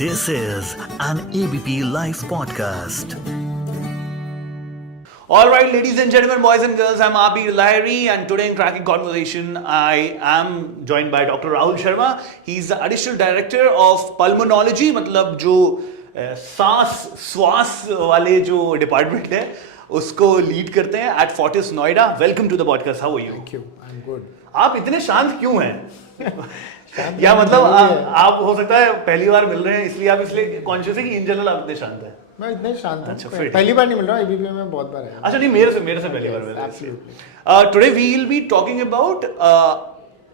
This is an ABP Life podcast. All right, ladies and gentlemen, boys and girls, I'm Abir Lahiri, and today in Cracking Conversation, I am joined by Dr. Rahul Sharma. He's the Additional Director of Pulmonology, मतलब जो श्वास वाले जो department है उसको lead करते हैं at Fortis Noida. Welcome to the podcast. How are you? Thank you. I'm good. आप इतने शांत क्यों हैं? या मतलब आप हो सकता है पहली बार मिल रहे हैं इसलिए कॉन्शियस है कि इन जनरल आप इतने शांत हैं? मैं इतने शांत हूँ। अच्छा, फिर पहली बार नहीं मिल रहा हूँ, एबीपी में बहुत बार आया। अच्छा नहीं, मेरे से पहली बार मिल रहा है। Absolutely. Today we will be talking about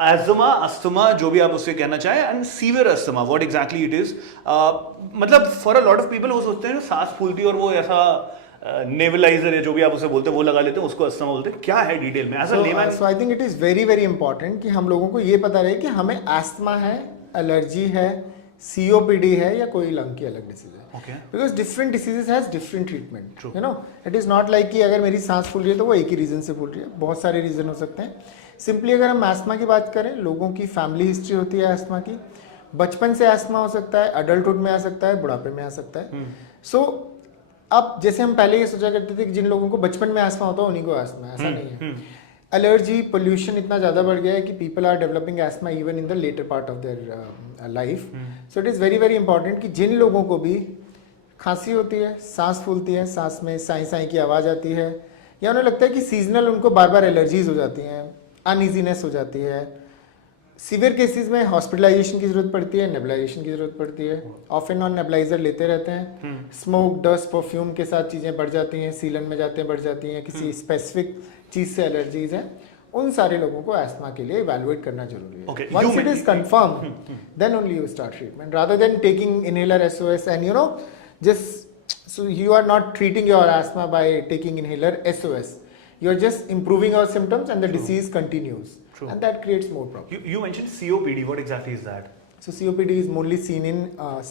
asthma, जो भी आप उससे कहना चाहें, and severe asthma, what exactly it is. मतलब for a lot of people वो सोचते हैं सांस फूलती है और वो ऐसा नेवलाइजर है जो भी आप उसे बोलते हैं वो लगा लेते हैं, उसको अस्थमा बोलते हैं। क्या है डिटेल में? So I think it is very very important कि हम लोगों को ये पता रहे कि हमें अस्थमा है, एलर्जी है, सीओपीडी है या कोई लंग की अलग डिसीज है। Because different diseases has different treatment, you know. It is not like कि अगर मेरी सांस फूल रही है तो वो एक ही रीजन से फूल रही है, बहुत सारे रीजन हो सकते हैं। सिंपली अगर हम अस्थमा की बात करें, लोगों की फैमिली हिस्ट्री होती है अस्थमा की, बचपन से अस्थमा हो सकता है, अडल्टहुड में आ सकता है, बुढ़ापे में आ सकता है। सो अब जैसे हम पहले ये सोचा करते थे कि जिन लोगों को बचपन में अस्थमा होता है उन्हीं को अस्थमा, ऐसा नहीं है। एलर्जी, पोल्यूशन इतना ज़्यादा बढ़ गया है कि people are developing asthma even in the latter part of their life. So it is very very important कि जिन लोगों को भी खांसी होती है, सांस फूलती है, सांस में साई साई की आवाज़ आती है, या उन्हें लगता है कि सीजनल उनको बार बार एलर्जीज हो जाती हैं, अनईजीनेस हो जाती है, सीवियर केसेस में हॉस्पिटलाइजेशन की जरूरत पड़ती है, नेबुलाइजेशन की जरूरत पड़ती है, ऑफ एंड ऑन नेबुलाइजर लेते रहते हैं, स्मोक, डस्ट, परफ्यूम के साथ चीज़ें बढ़ जाती हैं, सीलन में जाते हैं बढ़ जाती हैं, किसी स्पेसिफिक चीज़ से एलर्जीज हैं, उन सारे लोगों को अस्थमा के लिए इवैल्यूएट करना जरूरी है। Once it is confirm, then only you start treatment rather than taking inhaler SOS and you know just so you are not treating your asthma by taking inhaler SOS. You are just improving your symptoms and the disease continues. True. And that creates more problems. You mentioned COPD. What exactly is that? So COPD is mostly seen in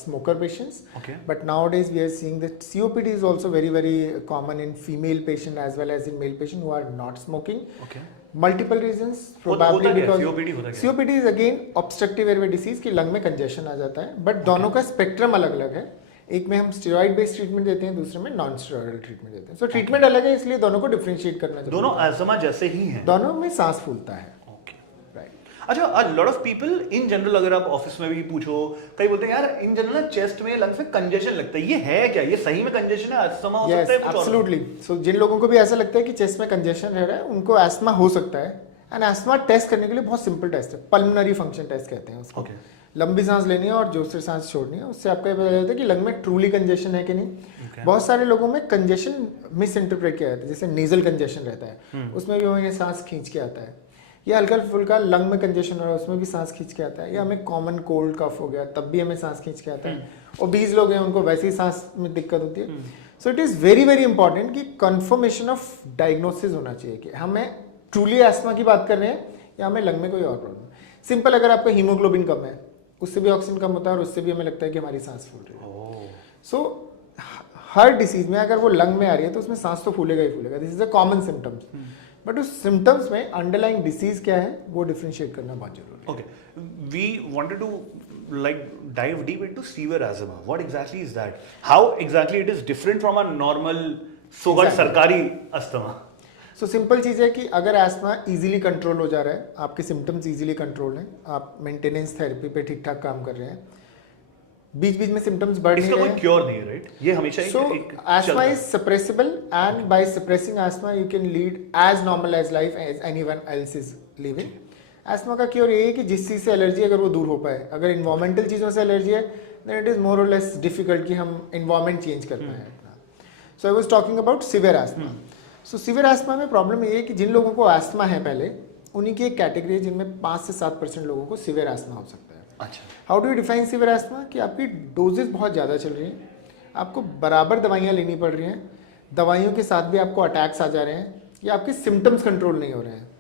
smoker patients. Okay. But nowadays we are seeing that COPD is also very very common in female patient as well as in male patient who are not smoking. Okay. Multiple reasons, probably because COPD is again obstructive airway disease की lung में congestion आ जाता है, but दोनों का spectrum अलग अलग है। एक में हम स्टेरॉइड बेस्ड ट्रीटमेंट देते हैं, दूसरे में नॉन स्टेरॉइडल ट्रीटमेंट देते हैं। सो ट्रीटमेंट अलग है, इसलिए दोनों को डिफरेंशिएट करना चाहिए। दोनों अस्थमा जैसे ही हैं, दोनों में सांस फूलता है। अच्छा, अ lot of people in general, अगर आप ऑफिस में भी पूछो, कई बोलते हैं यार इन जनरल चेस्ट में, लंग्स में कंजेशन लगता है, ये है क्या? ये सही में कंजेशन है? अस्थमा हो सकता है? कुछ एब्सोल्युटली। सो जिन लोगों को भी ऐसा लगता है कि चेस्ट में कंजेशन रह रहा है, उनको अस्थमा हो सकता है। एंड अस्थमा टेस्ट करने के लिए बहुत सिंपल टेस्ट है, पल्मोनरी फंक्शन टेस्ट कहते हैं उसको। लंबी सांस लेनी है और जोर से सांस छोड़नी है, उससे आपको ये पता चलता है कि लंग में ट्रूली कंजेशन है कि नहीं। बहुत सारे लोगों में कंजेशन मिस इंटरप्रेट किया जाता है, जैसे नेजल कंजेशन रहता है, उसमें भी हमें सांस खींच के आता है, या हल्का फुल्का लंग में कंजेशन हो रहा है उसमें भी सांस खींच के आता है, या हमें कॉमन कोल्ड कफ हो गया तब भी हमें सांस खींच के आता है। ओबीज लोग हैं उनको वैसे ही सांस में दिक्कत होती है। सो it is very very important कि कंफर्मेशन ऑफ डायग्नोसिस होना चाहिए कि हमें ट्रूली अस्थमा की बात कर रहे हैं या हमें लंग में कोई और प्रॉब्लम। सिंपल, अगर आपका हीमोग्लोबिन कम है, उससे भी ऑक्सीजन कम होता है और उससे भी हमें लगता है कि हमारी सांस फूल रही है। सो हर डिसीज में अगर वो लंग में आ रही है तो उसमें सांस तो फूलेगा ही फूलेगा, this is a common symptoms. But उस सिम्टम्स में अंडरलाइंग डिसीज क्या है वो डिफरेंशिएट करना बहुत जरूरी है। Okay, we wanted to like dive deep into severe asthma. What exactly is that? How exactly it is different from a normal so-called सरकारी अस्थमा? सो सिंपल चीज़ है कि अगर अस्थमा इजीली कंट्रोल हो जा रहा है, आपके सिम्टम्स इजीली कंट्रोल हैं, आप मेंटेनेंस थेरेपी पे ठीक ठाक काम कर रहे हैं, बीच बीच में सिम्टम्स बढ़ नहीं रहे हैं, इसका कोई क्योर नहीं है, राइट? ये हमेशा एक asthma is suppressible and by suppressing asthma you can lead as normal as life as anyone else is living. Asthma का क्योर ये है कि जिस चीज़ से एलर्जी है अगर वो दूर हो पाए। अगर इन्वायरमेंटल चीज़ों से एलर्जी है देन इट इज़ मोर और लेस डिफिकल्ट कि हम इन्वायरमेंट चेंज कर पाएँ अपना। So I was talking about severe asthma. So severe asthma में प्रॉब्लम ये है कि जिन लोगों को अस्थमा है पहले, उन्हीं की एक कैटेगरी है जिनमें 5 से 7% लोगों को सिवियर अस्थमा हो सकता है। अच्छा, how do you define severe asthma? कि आपकी डोजेस बहुत ज़्यादा चल रही हैं, आपको बराबर दवाइयाँ लेनी पड़ रही हैं, दवाइयों के साथ भी आपको अटैक्स आ जा रहे हैं, या आपके सिम्टम्स कंट्रोल नहीं हो रहे हैं।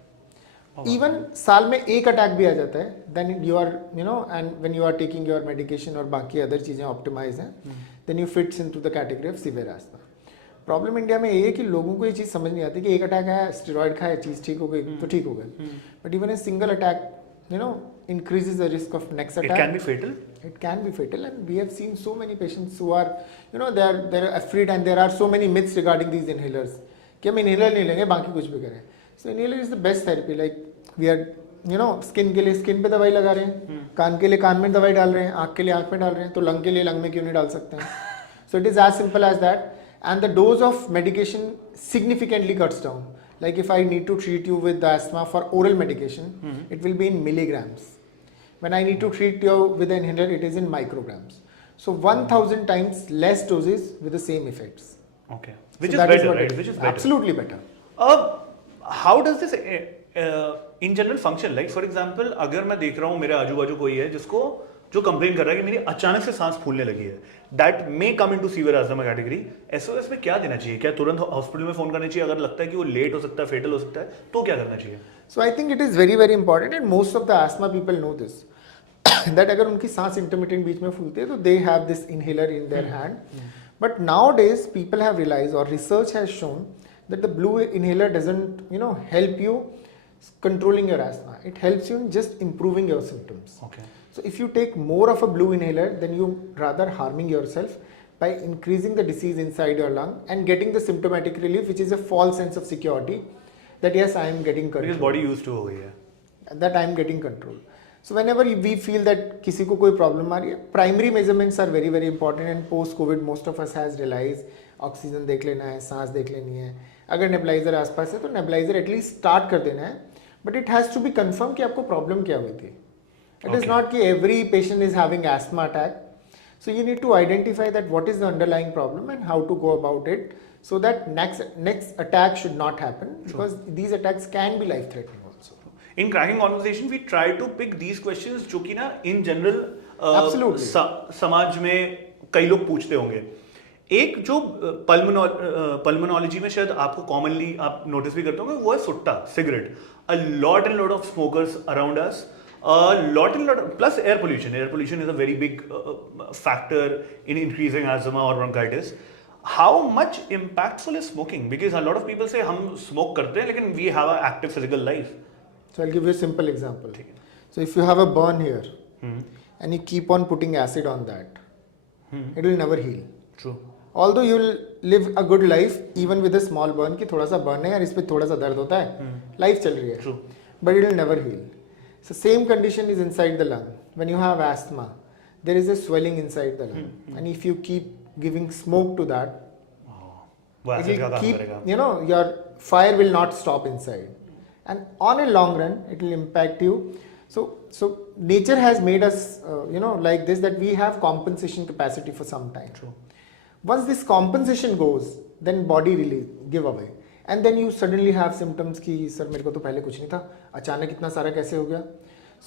इवन साल में एक अटैक भी आ जाता है, then you are and when you are taking your medication और बाकी अदर चीज़ें ऑप्टिमाइज हैं, then you fits into the category of severe asthma. Problem India में ये है कि लोगों को ये चीज़ समझ नहीं आती कि एक अटैक आया, स्टेरॉइड खाया, चीज़ ठीक हो गई तो ठीक हो गई। But even a single attack increases the risk of next It attack. can be fatal. It can be fatal, and we have seen so many patients who are, they're afraid, and there are so many myths regarding these inhalers. कि हम inhaler नहीं लेंगे, बाकी कुछ भी करें. So inhaler is the best therapy. Like we are, skin के लिए skin पे दवाई लगा रहे हैं, कान के लिए कान में दवाई डाल रहे हैं, आँख के लिए आँख में डाल रहे हैं, तो लंग के लिए लंग में क्यों नहीं डाल सकते हैं? So it is as simple as that, and the dose of medication significantly cuts down. Like if I need to treat you with asthma for oral medication, it will be in milligrams. When I need to treat you with an inhaler, it is in micrograms. So 1,000 times less doses with the same effects. Okay. Which So is that better, what right? it is. Which is better. Absolutely better. How does this in general function? Like for example, अगर मैं देख रहा हूँ मेरे आजू बाजू कोई है जिसको जो कंप्लेन कर रहा है कि मेरी अचानक से सांस फूलने लगी है, that may come into severe asthma category. SOS में क्या देना चाहिए? क्या तुरंत हॉस्पिटल में फोन करना चाहिए? अगर लगता है कि वो लेट हो सकता है, फेटल हो सकता है, तो क्या करना चाहिए? So I think it is very very important, and most of the asthma people know this. that अगर उनकी सांस intermittent बीच में फूलती है तो they have this inhaler in their hand. But nowadays people have realized, or research has shown, that the blue inhaler doesn't help you controlling your asthma. It helps you in just improving your symptoms. Okay. So if you take more of a blue inhaler, then you rather harming yourself by increasing the disease inside your lung and getting the symptomatic relief, which is a false sense of security that yes, I am getting control. Because body used to हो गई है. That I am getting control. So whenever we feel that किसी को कोई problem आ रही है, primary measurements are very very important, and post COVID most of us has realized oxygen देख लेना है, सांस देख लेनी है. अगर नेबुलाइजर आसपास है तो नेबुलाइजर एटलीस्ट स्टार्ट कर देना है, but it has to be confirm कि आपको प्रॉब्लम क्या हुई थी. इट इज़ नॉट कि every patient is having asthma attack. So you need to identify that what is the underlying problem and how to go about it, so that next attack should not happen, because these attacks can be life threatening also. In cracking conversation, we try to pick these questions जो कि ना in general Absolutely. समाज में कई लोग पूछते होंगे. एक जो पल्मोनोलॉजी में शायद आपको कॉमनली आप नोटिस भी करते होंगे, वो है सुट्टा, cigarette. A lot and lot of smokers around us. Plus air pollution. Air pollution is a very big factor in increasing asthma or bronchitis. How much impactful is smoking? Because a lot of people say हम smoke करते हैं लेकिन we have an active physical life. So I'll give you a simple example. So if you have a burn here and you keep on putting acid on that, it will never heal. True. Although you will live a good life even with a small burn, कि थोड़ा सा burn है यार, इस पे थोड़ा सा दर्द होता है, life चल रही है. True. But it will never heal. So same condition is inside the lung. When you have asthma, there is a swelling inside the lung, and if you keep giving smoke to that, वो it acid का will काम keep, करेगा. your fire will not stop inside, and on a long run it will impact you. So nature has made us like this, that we have compensation capacity for some time. True. Once this compensation goes, then body really give away, and then you suddenly have symptoms कि sir मेरे को तो पहले कुछ नहीं था, अचानक इतना सारा कैसे हो गया.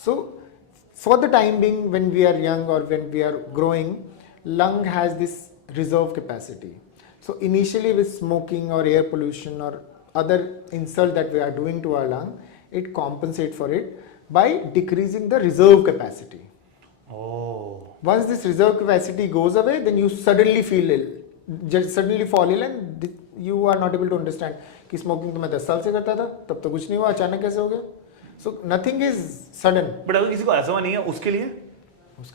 So for the time being, when we are young or when we are growing, lung has this reserve capacity. So initially with smoking or air pollution or other insult that we are doing to our lung, it compensates for it by decreasing the reserve capacity. Oh. Once this reserve capacity goes away, then you suddenly feel ill, just suddenly fall ill, and you are not able to understand कि smoking तो मैं 10 साल से करता था, तब तो कुछ नहीं हुआ, अचानक कैसे हो गया. So nothing is sudden. But अगर किसी को अस्थमा नहीं है उसके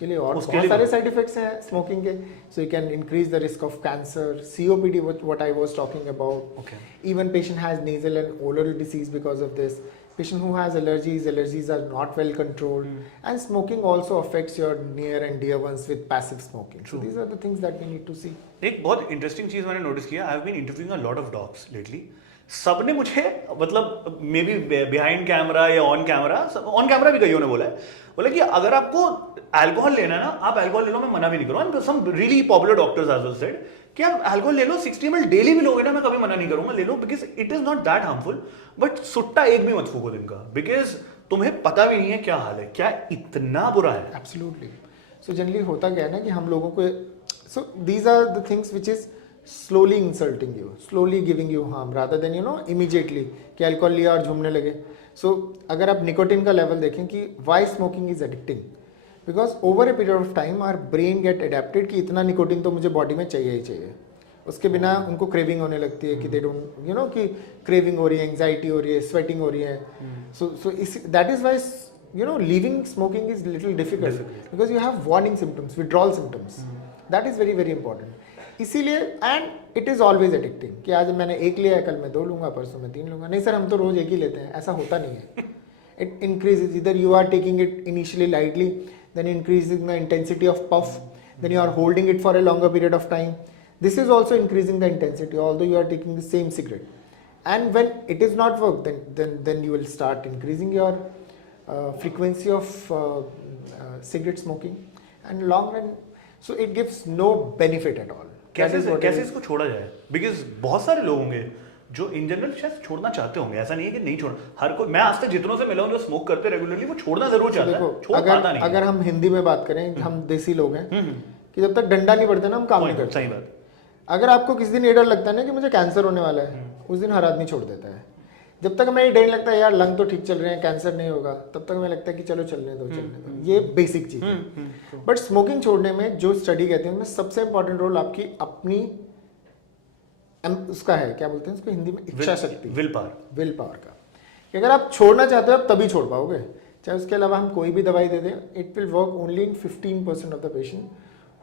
लिए और बहुत सारे साइड इफेक्ट्स हैं स्मोकिंग के. So you can increase the risk of cancer, COPD, what I was talking about. Okay. Even patient has nasal and oral disease because of this. Patient who has allergies are not well controlled, and smoking also affects your near and dear ones with passive smoking. So these are the things that we need to see. एक बहुत interesting चीज मैंने notice किया. I have been interviewing a lot of docs lately. सबने मुझे मतलब maybe behind camera या on camera भी कईयों ने बोला कि अगर आपको अल्कोहल लेना है ना, आप अल्कोहल ले लो, मैं मना भी नहीं करूँ. And some really popular doctors as well said कि आप अल्कोहल ले लो, 60 ml डेली भी लोगे ना, मैं कभी मना नहीं करूंगा, ले लो, because it is not that harmful. But सुट्टा एक भी मत फूको दिन का, बिकॉज तुम्हें पता भी नहीं है क्या हाल है, क्या इतना बुरा है. एब्सोल्युटली. सो जनरली होता क्या है ना कि हम लोगों को, so these are the things which is slowly insulting you, slowly giving you harm, rather than immediately कि अल्कोहल लिया और झूमने लगे. So अगर आप निकोटिन का लेवल देखें कि why smoking is addicting, because over a period of time our brain get adapted कि इतना निकोटिन तो मुझे बॉडी में चाहिए ही चाहिए. उसके बिना उनको क्रेविंग होने लगती है कि they don't कि क्रेविंग हो रही है, एंग्जाइटी हो रही है, स्वेटिंग हो रही है. So that is why leaving smoking is little difficult because you have warning symptoms, withdrawal symptoms. That is very very important. इसीलिए and it is always addicting कि आज मैंने एक लिया है, कल मैं 2 लूँगा, परसों मैं 3 लूँगा. नहीं सर, हम तो रोज एक ही लेते हैं, ऐसा होता नहीं है. It increases, either you are taking it initially lightly, then increasing the intensity of puff, then you are holding it for a longer period of time. This is also increasing the intensity, although you are taking the same cigarette. And when it is not work, then you will start increasing your frequency of cigarette smoking, and long run, so it gives no benefit at all. कैसे इसको छोड़ा जाए? Because बहुत सारे लोग होंगे जो in general शायद छोड़ना चाहते होंगे, ऐसा नहीं है कि नहीं छोड़. हर कोई, मैं आज तक जितनों से मिला हूं जो स्मोक करते रेगुलरली, वो छोड़ना जरूर चाहता है, छोड़ पाता नहीं. अगर हम हिंदी में बात करें, हम देसी लोग हैं कि जब तक डंडा नहीं पड़ता ना, हम काम नहीं करते. सही बात. अगर आपको किसी दिन ये डर लगता है ना कि मुझे कैंसर होने वाला है, उस दिन हर आदमी छोड़ देता है. जब तक हमें ये डर लगता है यार लंग तो ठीक चल रहे हैं, कैंसर नहीं होगा, तब तक हमें लगता है कि चलो चलने दो. ये बेसिक चीज है. बट स्मोकिंग छोड़ने में जो स्टडी कहते हैं, उनमें सबसे इंपॉर्टेंट रोल आपकी अपनी उसका है, क्या बोलते हैं उसको हिंदी में, इच्छा शक्ति, विल पावर का. कि अगर आप छोड़ना चाहते हो आप तभी छोड़ पाओगे. चाहे उसके अलावा हम कोई भी दवाई दे दें, it will work only in 15% of the patient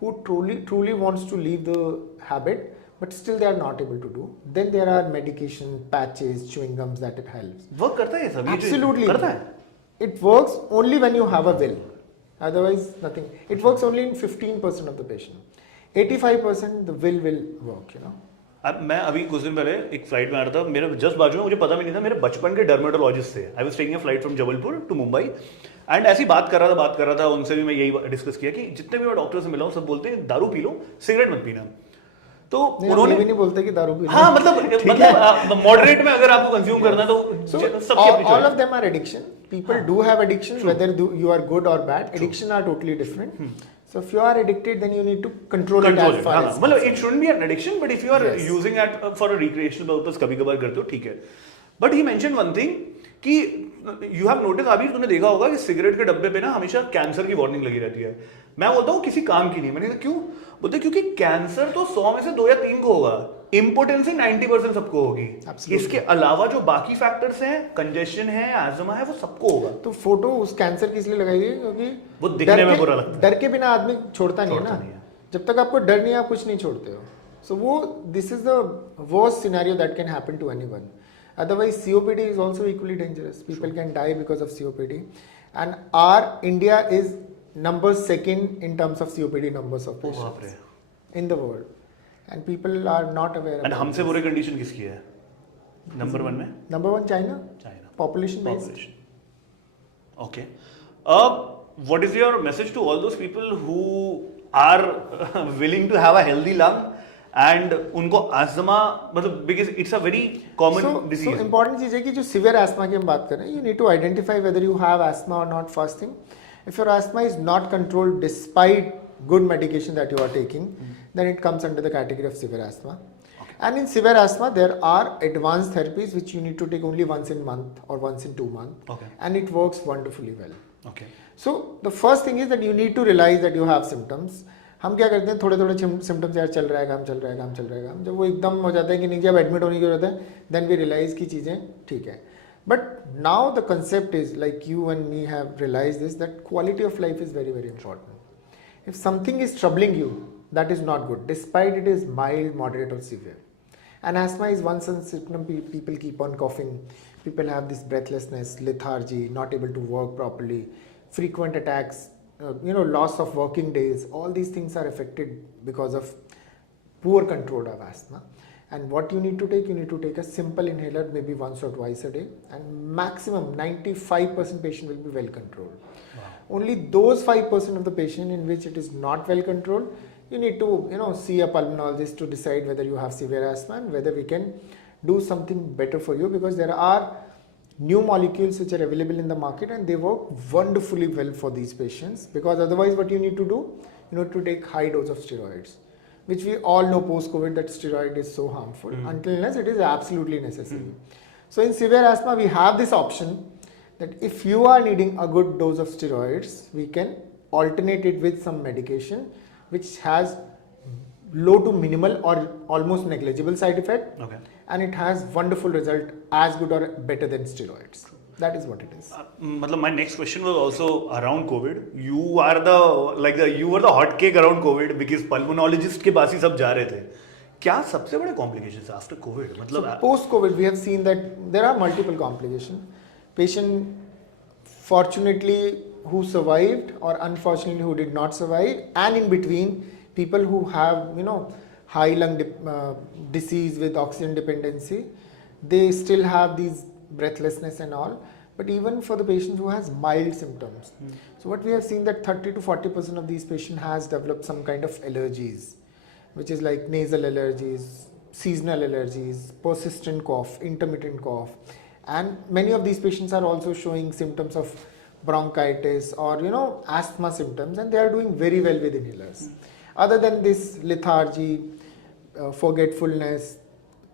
who truly wants to leave the habit, but still they are not able to do. Then there are medication, patches, chewing gums that it helps. Work करता है ये सब? Absolutely करता है. It works only when you have a will. Otherwise, nothing. It works only in 15% of the patient. 85% the will work. अब मैं अभी कुछ दिन पहले एक फ्लाइट में आ रहा था, मेरे जस्ट बाजू में, मुझे पता भी नहीं था, मेरे बचपन के डर्मेटोलॉजिस्ट थे. I was taking a flight from Jabalpur to Mumbai, and ऐसी बात कर रहा था उनसे भी मैं यही डिस्कस किया कि जितने भी मैं डॉक्टर से मिला हूँ सब बोलते हैं दारू पी लो, सिगरेट मत पीना. तो उन्होंने भी नहीं बोलते कि दारू पी लो. हाँ, मतलब मॉडरेट में अगर आपको कंज्यूम करना तो all of them are addiction. People do have addiction, whether you are good or bad. Addiction are totally different. So if you are addicted, then you need to control it as far as मतलब it shouldn't be an addiction, but if you are using it for a recreational purpose, कभी कभार करते हो, ठीक है. But he mentioned one thing कि you have noticed, अभी तूने देखा होगा कि सिगरेट के डब्बे पे ना हमेशा कैंसर की वार्निंग लगी रहती है. मैं बोलता हूँ किसी काम की नहीं. मैंने कहा क्यों? बोलते क्योंकि कैंसर तो 100 में से 2 या 3 को होगा, इम्पोर्टेंसी 90% सबको होगी. इसके अलावा जो बाकी फैक्टर्स हैं, कंजेशन है, एज़मा है, वो सबको होगा. तो फोटो उस कैंसर की इसलिए लगाई है क्योंकि वो दिखने में बुरा लगता है. डर के बिना आदमी छोड़ता नहीं है ना. जब तक आपको डर नहीं है, आप कुछ नहीं छोड़ते हो. सो वो this is the worst scenario that can happen to anyone. Otherwise, COPD is also equally dangerous. People can die because of COPD, and our India is number 2nd in terms of COPD numbers of patients in the world, and people are not aware. And हमसे बुरी condition किसकी है? Number 1 में? Number 1 China. Population based. Okay. What is your message to all those people who are willing to have a healthy lung? And उनको asthma, मतलब because it's a very common disease. So important चीज है कि जो severe asthma की हम बात कर रहे हैं, you need to identify whether you have asthma और not. First thing, if your asthma is not controlled despite good medication that you are taking, then it comes under the category of severe asthma. And in severe asthma, there are advanced therapies which you need to take only once in a month or once in 2 months. And it works wonderfully well. So the first thing is that you need to realize that you have symptoms. हम क्या करते हैं, थोड़े थोड़े symptoms, यार चल रहा है काम, चल रहा है काम, चल रहा है काम. जब वो एकदम हो जाता है कि नहीं, जब एडमिट होने की जरूरत है, देन वी रियलाइज की चीज़ें ठीक है. But now the concept is like you and me have realise this, that quality of life is very very important. If something is troubling you, that is not good, despite it is mild, moderate और severe. And asthma is one such symptom. People keep on coughing. People have this breathlessness, lethargy, not able to work properly, frequent attacks, loss of working days. All these things are affected because of poor control of asthma. And what you need to take a simple inhaler maybe once or twice a day, and maximum 95% patient will be well controlled. Wow. Only those 5% of the patient in which it is not well controlled, you need to see a pulmonologist to decide whether you have severe asthma and whether we can do something better for you, because there are new molecules which are available in the market and they work wonderfully well for these patients. Because otherwise what you need to do, you need to take high dose of steroids, which we all know post COVID that steroid is so harmful until unless it is absolutely necessary. So in severe asthma we have this option that if you are needing a good dose of steroids, we can alternate it with some medication which has low to minimal or almost negligible side effect, and it has wonderful result, as good or better than steroids. That is what it is. मतलब my next question was also around COVID. You were the hot cake around COVID because pulmonologist के पास ही सब जा रहे थे. क्या सबसे बड़े complications after COVID? मतलब post COVID we have seen that there are multiple complications. Patient fortunately who survived or unfortunately who did not survive, and in between people who have high lung disease with oxygen dependency, they still have these breathlessness and all. But even for the patients who has mild symptoms, so what we have seen that 30 to 40% of these patients has developed some kind of allergies, which is like nasal allergies, seasonal allergies, persistent cough, intermittent cough, and many of these patients are also showing symptoms of bronchitis or asthma symptoms, and they are doing very well with inhalers. Other than this lethargy, forgetfulness,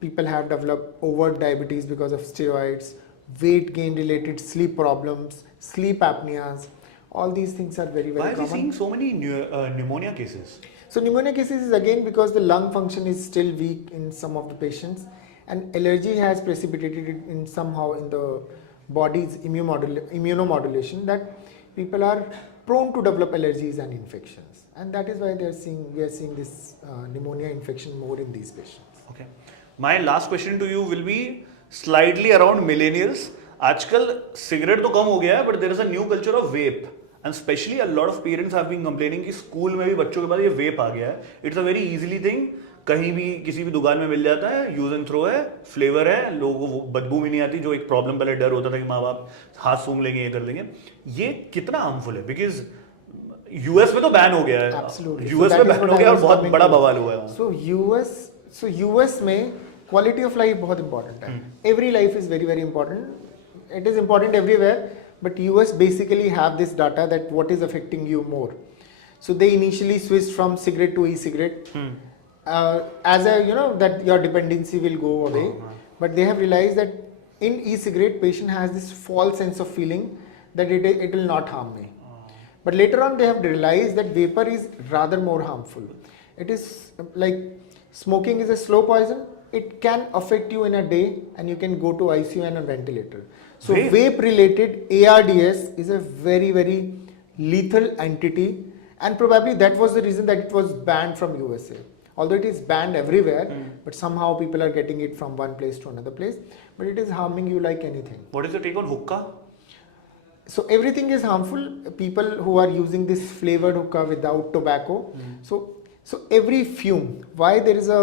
people have developed overt diabetes because of steroids, weight gain related sleep problems, sleep apneas. All these things are very, very common. Why are we seeing so many pneumonia cases? So pneumonia cases is again because the lung function is still weak in some of the patients, and allergy has precipitated it in somehow in the body's immunomodulation that people are prone to develop allergies and infections, and that is why we are seeing this pneumonia infection more in these patients. Okay. My last question to you will be slightly around millennials. आजकल cigarette तो कम हो गया है, but there is a new culture of vape, and especially a lot of parents have been complaining कि school में भी बच्चों के पास ये vape आ गया है. It's a very easily thing. कहीं भी किसी भी दुकान में मिल जाता है, यूज एंड थ्रो है, फ्लेवर है, लोगों को बदबू भी नहीं आती, जो एक प्रॉब्लम पहले डर होता था कि माँ बाप हाथ सूंघ लेंगे, ये कर देंगे. ये कितना हार्मफुल है? बिकॉज यूएस में तो बैन हो गया है. यूएस में बैन हो गया और बहुत बड़ा बवाल हुआ है. सो यूएस में क्वालिटी ऑफ लाइफ बहुत इंपॉर्टेंट है. Every life is very very important. It is important everywhere, but US basically have this data that what is affecting you more. So they initially switch from cigarette to e cigarette. As that your dependency will go away, but they have realized that in e-cigarette patient has this false sense of feeling that it will not harm me, but later on they have realized that vapor is rather more harmful. It is like smoking is a slow poison. It can affect you in a day and you can go to ICU and a ventilator. So vape related ARDS is a very very lethal entity, and probably that was the reason that it was banned from USA. Although it is banned everywhere, but somehow people are getting it from one place to another place, but it is harming you like anything. What is your take on hookah? So everything is harmful. People who are using this flavored hookah without tobacco, so every fume, why there is a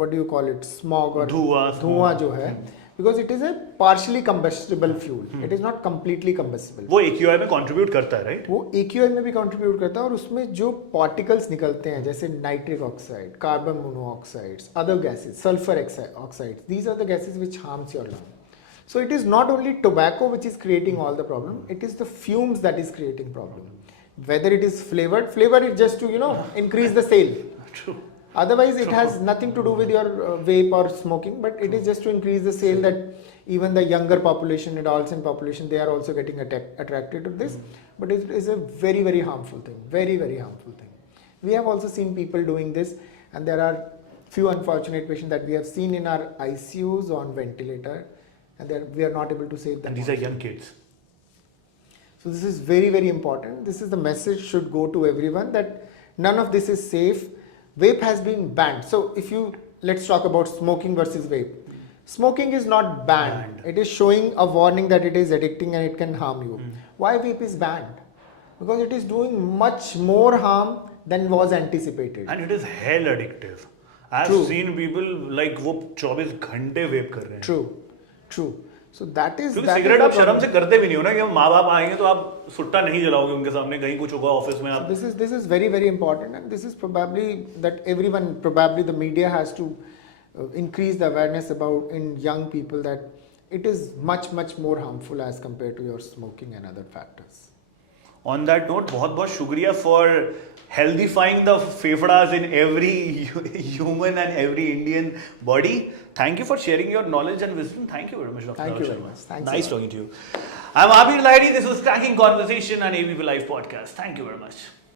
what do you call it, smog or धुआं जो है, because it is a partially combustible fuel. It is not completely combustible. वो AQI में contribute करता है, right? वो AQI में भी contribute करता है, और उसमें जो particles निकलते हैं जैसे nitric oxide, carbon monoxides, other gases, sulfur oxides, these are the gases which harms your lung. So it is not only tobacco which is creating all the problem, it is the fumes that is creating problem. Whether it is flavored, flavor is just to increase the sale. True. Otherwise, it has nothing to do with your vape or smoking, but it is just to increase the sale, that even the younger population, adolescent population, they are also getting attracted to this. But it is a very, very harmful thing. Very, very harmful thing. We have also seen people doing this, and there are few unfortunate patients that we have seen in our ICUs on ventilator, and we are not able to save them. And these are young kids. So this is very, very important. This is the message should go to everyone, that none of this is safe. Vape has been banned. So let's talk about smoking versus vape. Smoking is not banned. It is showing a warning that it is addicting and it can harm you. Why vape is banned? Because it is doing much more harm than was anticipated. And it is hell addictive. I've seen people like वो 24 घंटे vape कर रहे हैं. True. So that is. क्योंकि cigarette आप शर्म से करते भी नहीं हो ना, कि हम माँ बाप आएंगे तो आप सुट्टा नहीं जलाओगे उनके सामने, कहीं कुछ होगा ऑफिस में आप. This is very very important, and this is probably that everyone, probably the media has to increase the awareness about in young people that it is much more harmful as compared to your smoking and other factors. On that note, बहुत शुक्रिया for healthifying the फेफड़ास in every human and every Indian body. Thank you for sharing your knowledge and wisdom. Thank you very much, Dr. Thank you very much. Nice talking to you. I'm Abir Lahiri. This was Cracking Conversation on ABP Live Podcast. Thank you very much.